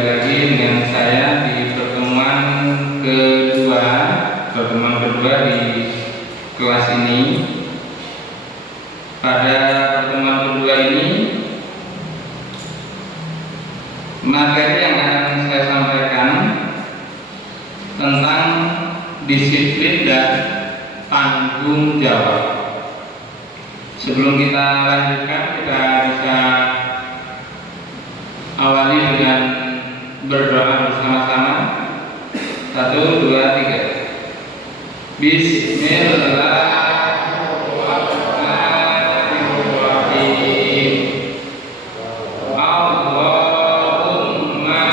kembali lagi dengan saya di pertemuan kedua di kelas ini. Pada pertemuan kedua ini, materi yang akan saya sampaikan tentang disiplin dan tanggung jawab. Sebelum kita lanjutkan, kita bisa awali dengan berdoa bersama-sama. 1, 2, 3. Bismillahirrahmanirrahim. Allahumma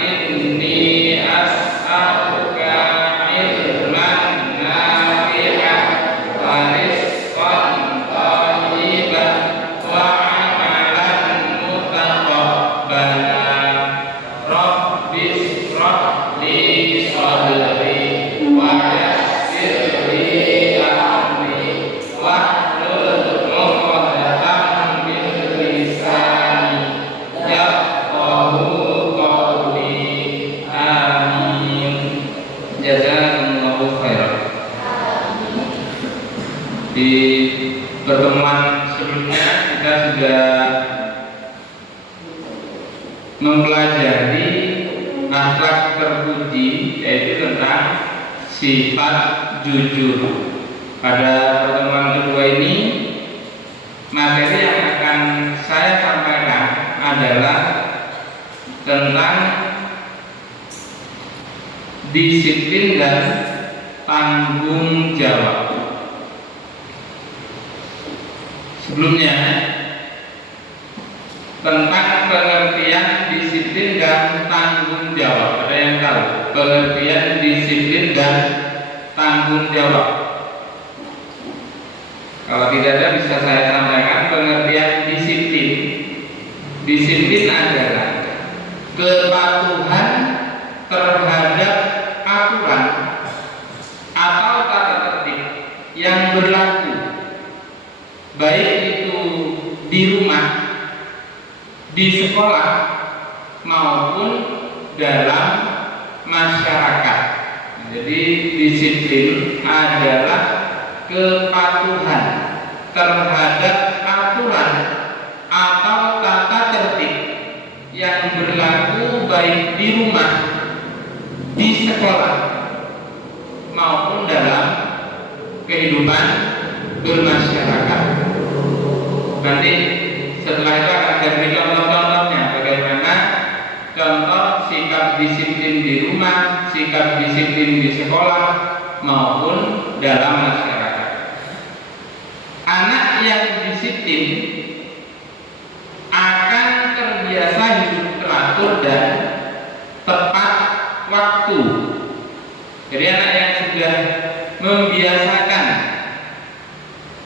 inni as'aluka ilman nafi'an wa rizqan thayyiban wa amalan mutaqabbalan. Rabbi ishrah li sadri wa yassir li amri wahlul 'uqdatam min lisani yafqahu qawli. Amin. Jazakumullahu khairan. Di pertemuan sebelumnya kita sudah mempelajari akhlak terpuji, yaitu tentang sifat jujur. Pada pertemuan kedua ini, materi yang akan saya sampaikan adalah tentang disiplin dan tanggung jawab. Sebelumnya, tentang pengertian disiplin dan tanggung jawab. Ada yang tahu pengertian disiplin dan tanggung jawab? Kalau tidak ada, bisa saya sampaikan pengertian disiplin. Disiplin adalah kepatuhan terhadap aturan atau tata tertib yang berlaku, baik itu di rumah, di sekolah, maupun dalam masyarakat. Jadi disiplin adalah kepatuhan terhadap aturan atau tata tertib yang berlaku baik di rumah, di sekolah, maupun dalam kehidupan bermasyarakat. Nanti setelah itu akan saya beri contoh-contohnya, bagaimana contoh sikap disiplin di rumah, sikap disiplin di sekolah, maupun dalam masyarakat. Anak yang disiplin akan terbiasa hidup teratur dan tepat waktu. Jadi anak yang sudah membiasakan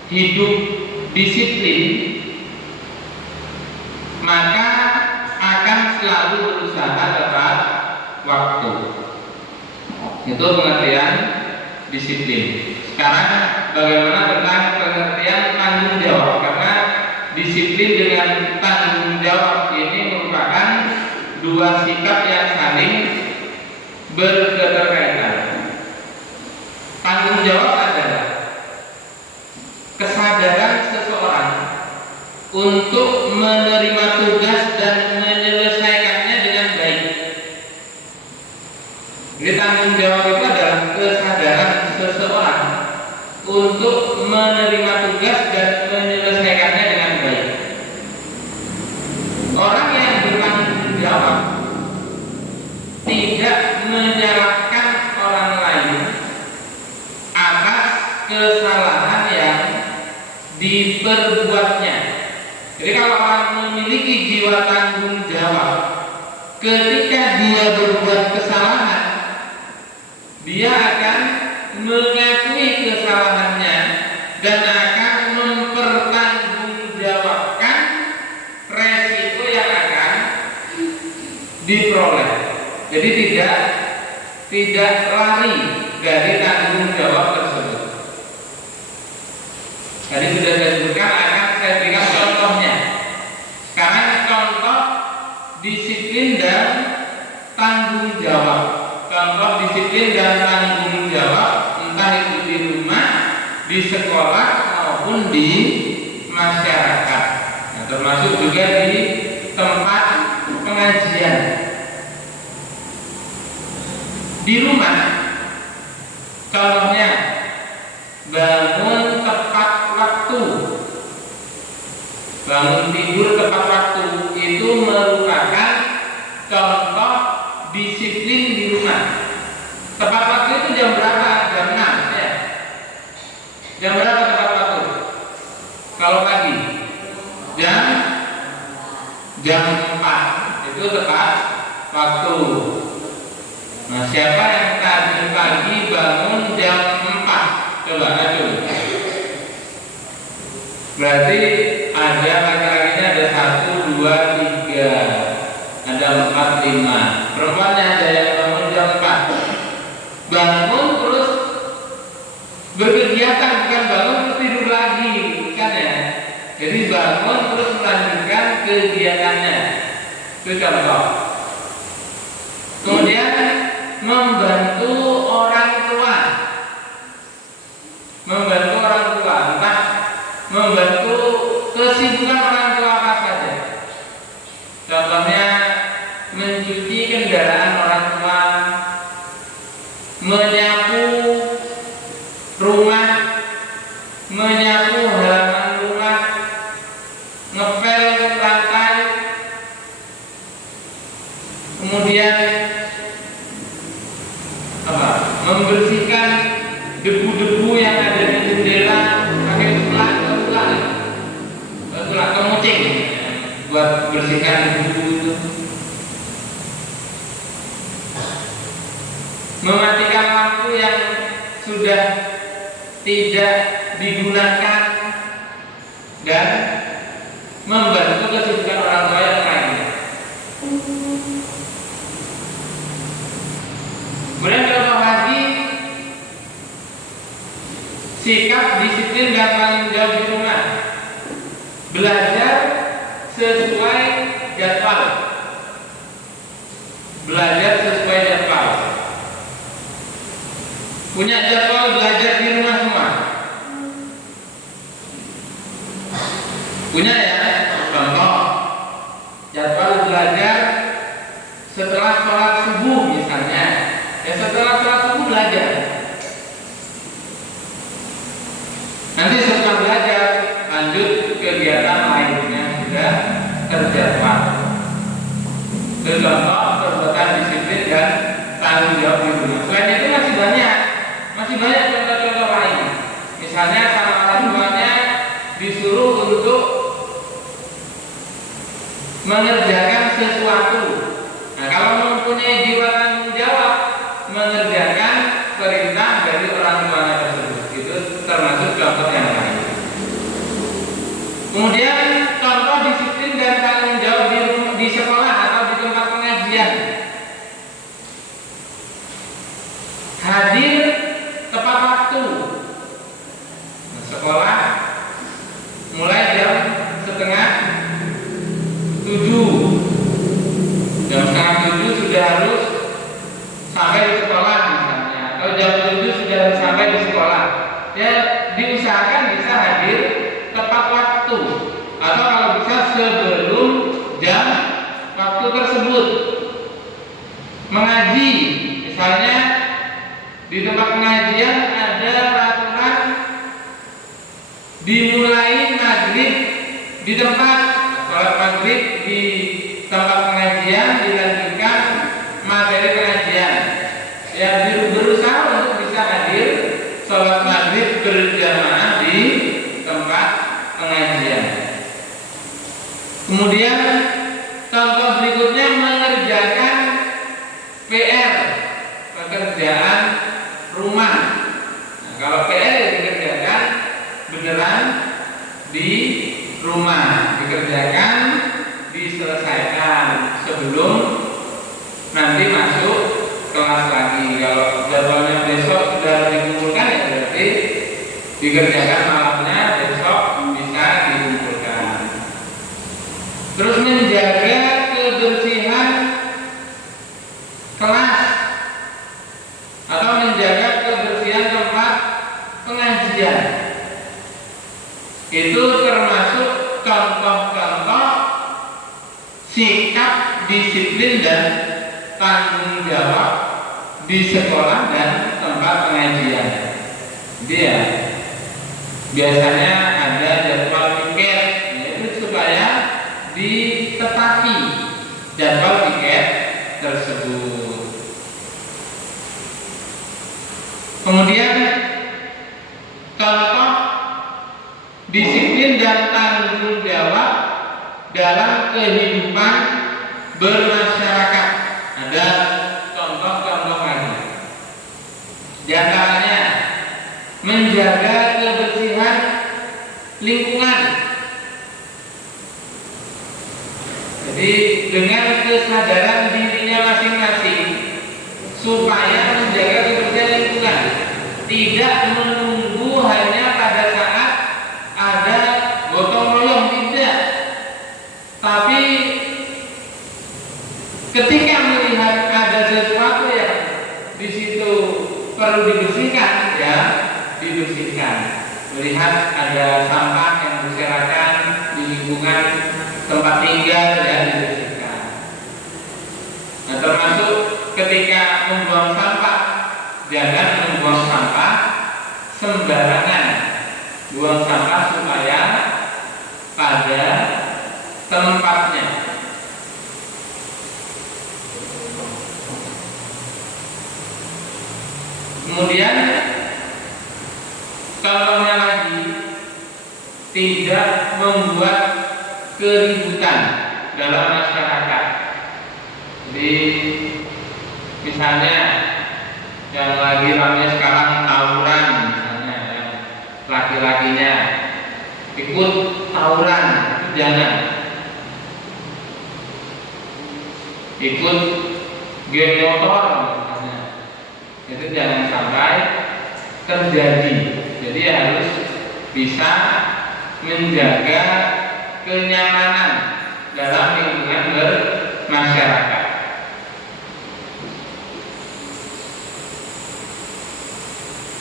hidup disiplin, maka akan selalu berusaha tepat waktu. Itu pengertian disiplin. Sekarang bagaimana tentang pengertian tanggung jawab? Karena disiplin dengan tanggung jawab ini merupakan dua sikap yang saling berketerkaitan. Tanggung jawab adalah kesadaran seseorang untuk menerima tugas dan menyelesaikannya dengan baik. Jadi tanggung jawab itu adalah kesadaran seseorang untuk menerima tugas dan menyelesaikannya dengan baik. Orang yang bertanggung jawab tidak menyalahkan orang lain atas kesalahan yang diperbuatnya. Jadi kalau orang memiliki jiwa tanggung jawab, ketika dia berbuat kesalahan, dia akan mengakui kesalahannya dan akan mempertanggungjawabkan resiko yang akan diperoleh. Jadi tidak lari dari tanggung jawab tersebut. Tadi sudah saya sebutkan, akan saya berikan contohnya. Sekarang contoh disiplin dan tanggung jawab. Contoh disiplin dan tanggung jawab, entah itu di rumah, di sekolah maupun di masyarakat. Nah, termasuk juga di tempat pengajian. Di rumah, contohnya bangun tepat waktu, bangun tidur tepat waktu, itu merupakan contoh disiplin di rumah. Tepat waktu itu jam berapa? Jam 6 ya. Jam berapa tepat waktu? Kalau pagi jam 4 itu tepat waktu. Nah, siapa yang tadi pagi bangun jam 4? Coba aja. Berarti ada laki-lakinya ada 1, 2, 3, ada 4, 5. Perempuannya ada yang bangun jam 4. Bangun terus berkegiatan, bukan bangun terus tidur lagi, kan ya? Jadi bangun terus melanjutkan kegiatannya. Itu contoh. Kemudian membantu orang tua. Membantu orang tua, entah membantu kesibukan orang tua apa saja. Contohnya mencuci kendaraan orang tua, menyapu rumah, menyapu halaman rumah, ngepel lantai, kemudian membersihkan debu-debu yang ada di jendela pakai tulak kemucing buat bersihkan debu itu. Mematikan lampu yang sudah tidak digunakan dan membantu kesibukan orang tua yang lainnya. Kemudian contoh lagi sikap disiplin dan tanggung jawab di rumah. Belajar sesuai jadwal. Belajar sesuai jadwal. Punya jadwal belajar di rumah semua? Punya ya? Contoh jadwal belajar setelah sholat subuh misalnya. Ya setelah sholat subuh belajar. Nanti setelah belajar lanjut kegiatan lainnya sudah terjadwal. Itu contoh perbuatan disiplin dan tanggung jawab di rumah. Selain itu masih banyak contoh-contoh lain. Misalnya sama orang tuanya disuruh untuk mengerjakan sesuatu. Nah, kalau mempunyai jiwa tanggung jawab, mengerjakan perintah dari orang tuanya tersebut, itu termasuk contoh yang lain. Kemudian contoh disiplin dan tanggung jawab di sekolah atau di tempat pengajian. Hadir tepat waktu. Nah, sekolah mulai jam 6:30. Jam 6:30 sudah harus sampai di sekolah misalnya, atau jam 7 sudah harus sampai di sekolah. Ya diusahakan bisa hadir tepat waktu, atau kalau bisa sebelum jam waktu tersebut. Mengaji misalnya di tempat pengajian ada peraturan dimulai maghrib di tempat, sholat maghrib di tempat pengajian, dilanjutkan materi pengajian. Ya berusaha untuk bisa hadir sholat maghrib berjamaah di tempat pengajian. Kemudian contoh berikutnya mengerjakan PR, pekerjaan rumah. Nah, kalau PR yang dikerjakan beneran di rumah, dikerjakan, diselesaikan sebelum nanti masuk kelas lagi. Kalau jadwalnya besok sudah dikumpulkan, ya berarti dikerjakan malamnya, besok bisa dikumpulkan. Terus menjaga kebersihan kelas atau menjaga kebersihan tempat pengajian. Itu termasuk contoh-contoh sikap disiplin dan tanggung jawab di sekolah dan tempat pengajian. Dia biasanya ada jadwal piket, yaitu supaya ditepati jadwal piket tersebut. Kemudian contoh disiplin dan tanggung jawab dalam kehidupan bermasyarakat. Ada contoh-contoh lagi. Di antaranya menjaga kebersihan lingkungan. Jadi dengan kesadaran dirinya masing-masing supaya menjaga kebersihan lingkungan, tidak menunggu hanya pada saat ada gotong royong, tidak, tapi ketika melihat ada sesuatu yang di situ perlu dibersihkan, ya dibersihkan. Melihat ada sampah yang berserakan di lingkungan tempat tinggal, ya dibersihkan. Nah, termasuk ketika membuang sampah, jangan membuang sampah sembarangan. Buang sampah supaya pada tempatnya. Kemudian contohnya lagi, tidak membuat keributan dalam masyarakat. Jadi misalnya yang lagi ramai sekarang tawuran, misalnya yang laki-lakinya ikut tawuran, itu jangan. Ikut geng motor misalnya, itu jangan sampai terjadi. Jadi harus bisa menjaga kenyamanan dalam lingkungan bermasyarakat.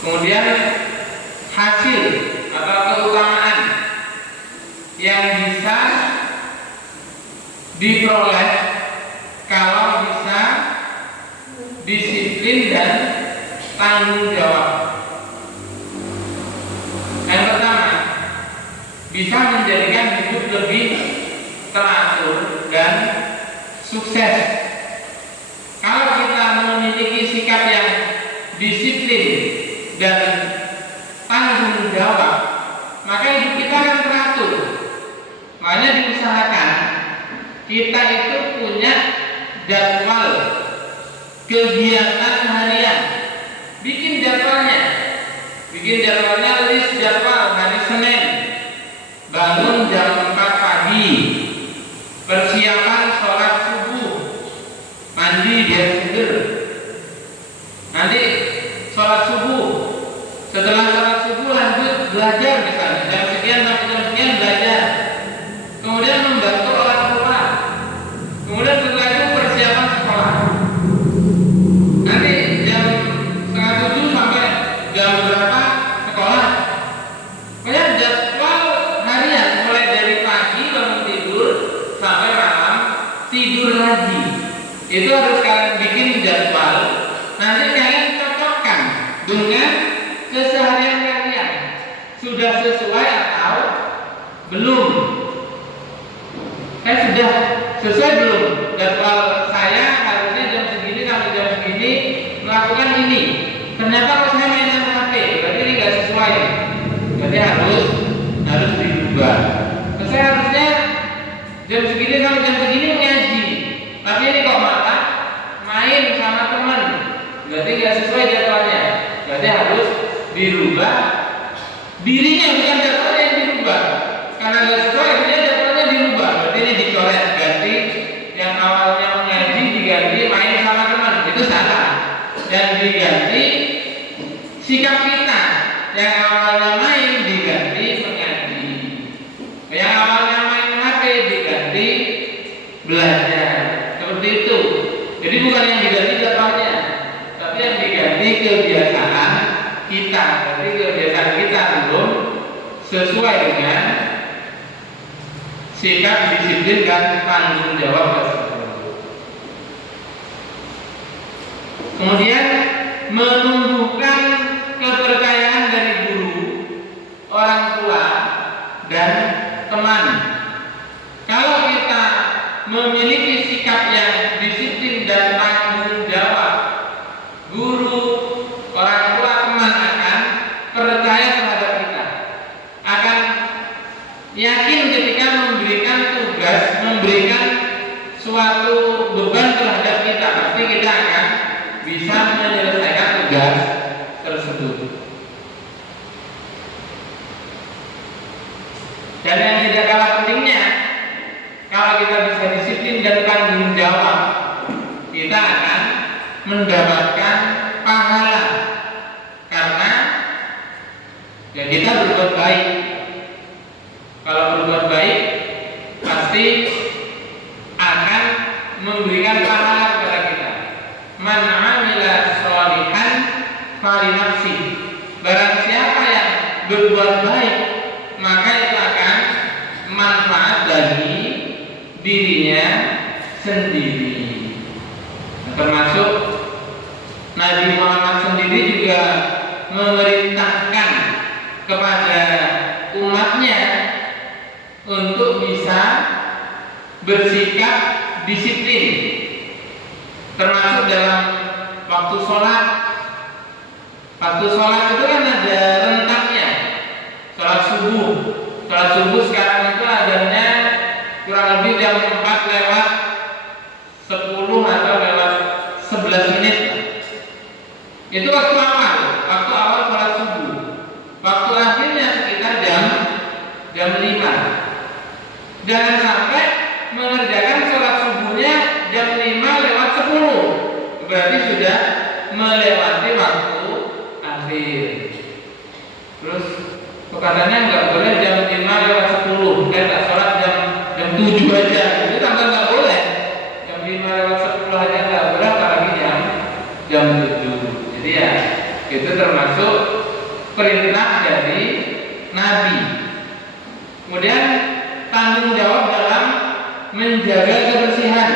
Kemudian hasil atau keutamaan yang bisa diperoleh kalau bisa disiplin dan tanggung jawab. Yang pertama, bisa menjadikan hidup lebih teratur dan sukses. Kalau kita memiliki sikap yang disiplin dan tanggung jawab, maka hidup kita akan teratur. Makanya diusahakan kita itu punya jadwal kegiatan harian. Bikin jadwalnya, list jadwal hari Senin. Bangun jam 4 pagi, persiapan sholat subuh, mandi biar seger. Nanti sholat subuh, setelah sholat subuh lanjut belajar, misalnya jam sekian sampai jam sekian belajar. Kemudian membantu orang tua. Kemudian setelah itu persiapan sekolah. Nanti jam 6:30 sampai jam berapa sekolah. Pokoknya jadwal harian mulai dari pagi bangun tidur sampai malam tidur lagi. Itu harus kalian bikin jadwal. Nanti kalian cocokkan dengan keseharian kalian. Sudah sesuai atau belum? Saya sudah sesuai belum? Jadwal saya harusnya jam segini sampai jam segini melakukan ini. Ternyata kalau saya main HP, berarti ini nggak sesuai. Berarti harus dirubah. Saya harusnya jam segini sampai jam segini mengaji, tapi ini kok malah main sama teman. Berarti nggak sesuai jadwalnya. Berarti harus dirubah. Dirinya bukan jadwalnya yang dirubah. Karena nggak sesuai, dia jadwalnya dirubah. Berarti ini dicoret, ganti yang awalnya mengaji diganti main sama teman. Itu salah. Dan diganti sikap kita yang awalnya main diganti mengaji. Yang awalnya main HP diganti belajar. Seperti itu. Jadi bukan yang diganti sesuai dengan sikap disiplin dan tanggung jawab tersebut. Kemudian menumbuhkan kepercayaan dari guru, orang tua, dan teman. Kalau kita memiliki sikap yang disiplin dan tanggung jawab, guru, orang tua, teman akan percaya terhadap kita, akan yakin ketika memberikan tugas, memberikan suatu beban terhadap kita, pasti kita akan bisa menyelesaikan tugas tersebut. Dan yang tidak kalah pentingnya, kalau kita bisa disiplin dan tanggung jawab, kita akan mendapatkan pahala karena ya kita berbuat baik. Kalau berbuat baik pasti akan memberikan pahala kepada kita. Man 'amila sholihan falinafsi. Barang siapa yang berbuat baik, maka itu akan manfaat bagi dirinya sendiri. Termasuk Nabi Muhammad sendiri juga memerintahkan kepada umatnya untuk bisa bersikap disiplin, termasuk dalam waktu sholat. Waktu sholat itu kan ada rentangnya. Sholat subuh sekarang itu adanya kurang lebih jam 4 lewat 10 atau lewat 11 menit. Itu waktu awal sholat subuh. Waktu akhirnya sekitar jam 5. Jangan sampai mengerjakan sholat subuhnya jam 5 lewat 10. Berarti sudah melewati waktu akhir. Terus katanya nggak boleh jam 5 lewat 10. Kita sholat jam 7 aja. Itu tambah nggak boleh. Jam 5 lewat 10 aja nggak boleh, apalagi jam 7. Jadi ya itu termasuk perintah dari Nabi. Kemudian tanggung jawab dalam menjaga kebersihan.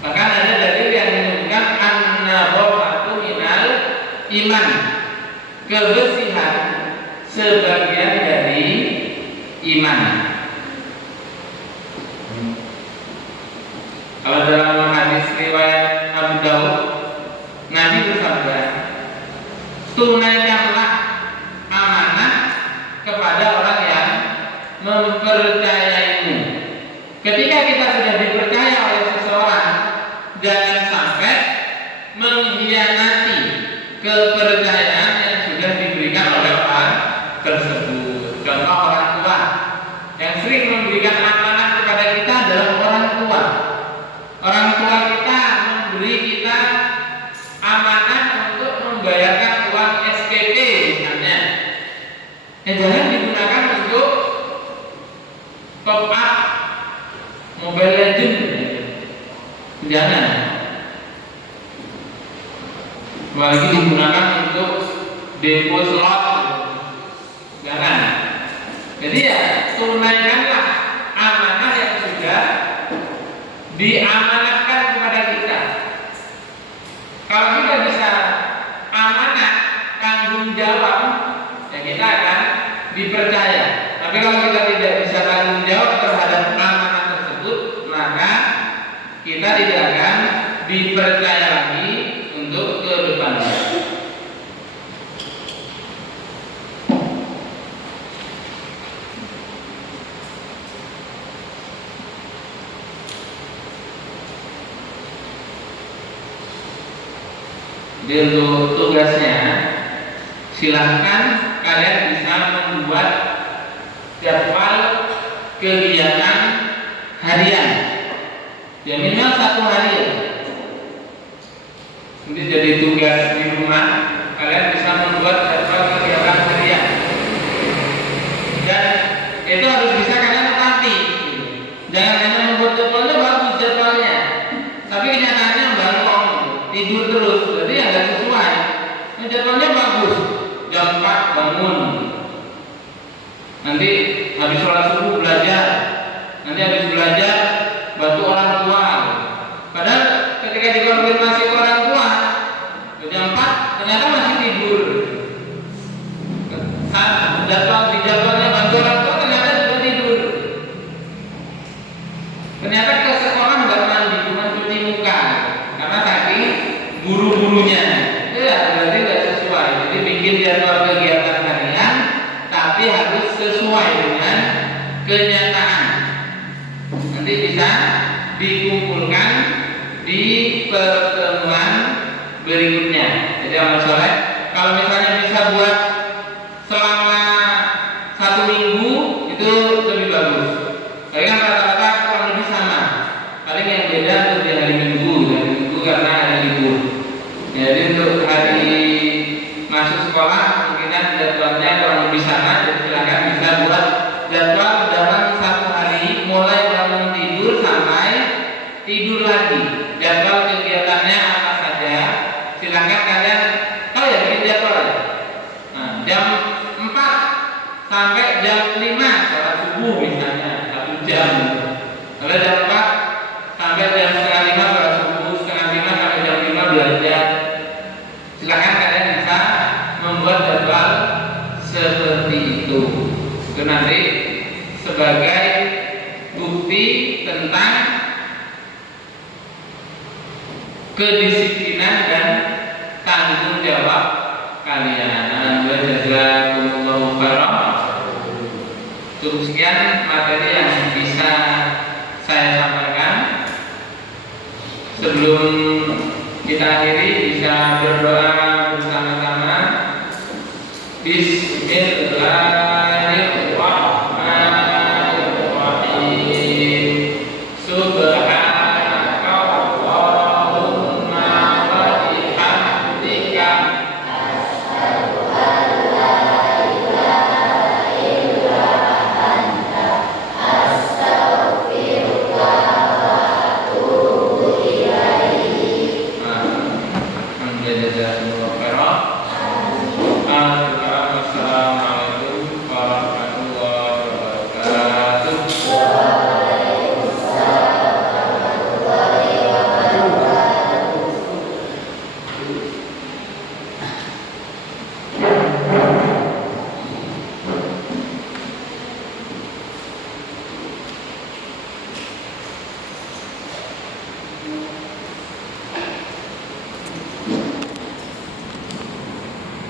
Bahkan ada dalil yang menunjukkan an-nadhafatu minal iman. Kebersihan sebagian dari iman. Kalau dalam hadis riwayat Abu Daud, Nabi bersabda, tunaikanlah amanah kepada orang yang mempercayaimu. Ketika kita sudah dipercaya oleh seseorang, jangan sampai mengkhianati kepercayaan yang sudah diberikan oleh orang tersebut. Contoh orang tua yang sering memberikan amanah kepada kita adalah orang tua. Orang tua kita memberi kita amanah untuk membayarkan uang SPP misalnya. Jangan digunakan untuk top up Mobile Legends. Jangan. Apalagi digunakan untuk depo slot. Jangan. Jadi ya tunaikanlah amanah yang sudah diamanahkan kepada kita. Kalau kita bisa amanah, tanggung jawab, ya kita akan dipercaya. Tapi kalau kita tidak bisa tanggung jawab terhadap amanah tersebut, maka kita tidak akan dipercaya lagi untuk ke depannya. Jadi untuk tugasnya, silahkan kalian bisa membuat jadwal kegiatan harian, ya minimal 1 hari ya. Nanti jadi tugas di rumah, kalian bisa membuat jadwal kegiatan harian, dan itu harus bisa kalian tetapi. Jangan hanya membuat jadwalnya, bagus jadwalnya, tapi kenyataannya bangun tidur terus, jadi ya nggak sesuai. Jadwalnya bagus, jam 4 bangun, Nanti habis sholat subuh belajar, nanti habis belajar bantu orang tua. Padahal ketika dikonfirmasi ke orang tua jam 4 ternyata masih tidur. Jadwalnya bantu orang tua ternyata sudah tidur. Ternyata ke sekolah nggak mandi, cuma cuci muka karena saking buru-burunya. Ya berarti nggak sesuai. Jadi bikin jadwal kegiatan harian, tapi harus sesuai dengan kenyataan. Nanti bisa dikumpulkan di pertemuan berikutnya. Jadi amal soleh, kalau misalnya bisa buat selama 1 minggu itu lebih bagus. Tapi kan rata-rata kurang lebih sama. Paling yang beda untuk di hari Minggu, hari Minggu karena ada libur. Jadi untuk hari masuk sekolah kemungkinan jadwalnya kurang lebih sama. Jadi silakan bisa buat jadwal dalam 1 hari, mulai bangun tidur sampai tidur lagi. Jadwal kegiatannya apa saja? Silakan kalian tahu ya bikin jadwal. Nah, jam 4 sampai jam 5 sholat subuh misalnya 1 jam. Kalau jam 4 sampai jam setengah 5 sholat subuh, setengah 5 sampai jam 5 belajar. Silakan kalian bisa membuat jadwal seperti itu. Itu nanti sebagai bukti tentang kedisiplinan dan tanggung jawab kalian. Jazakumullahu khairan. Cukup sekian materi yang bisa saya sampaikan. Sebelum kita akhiri bisa berdoa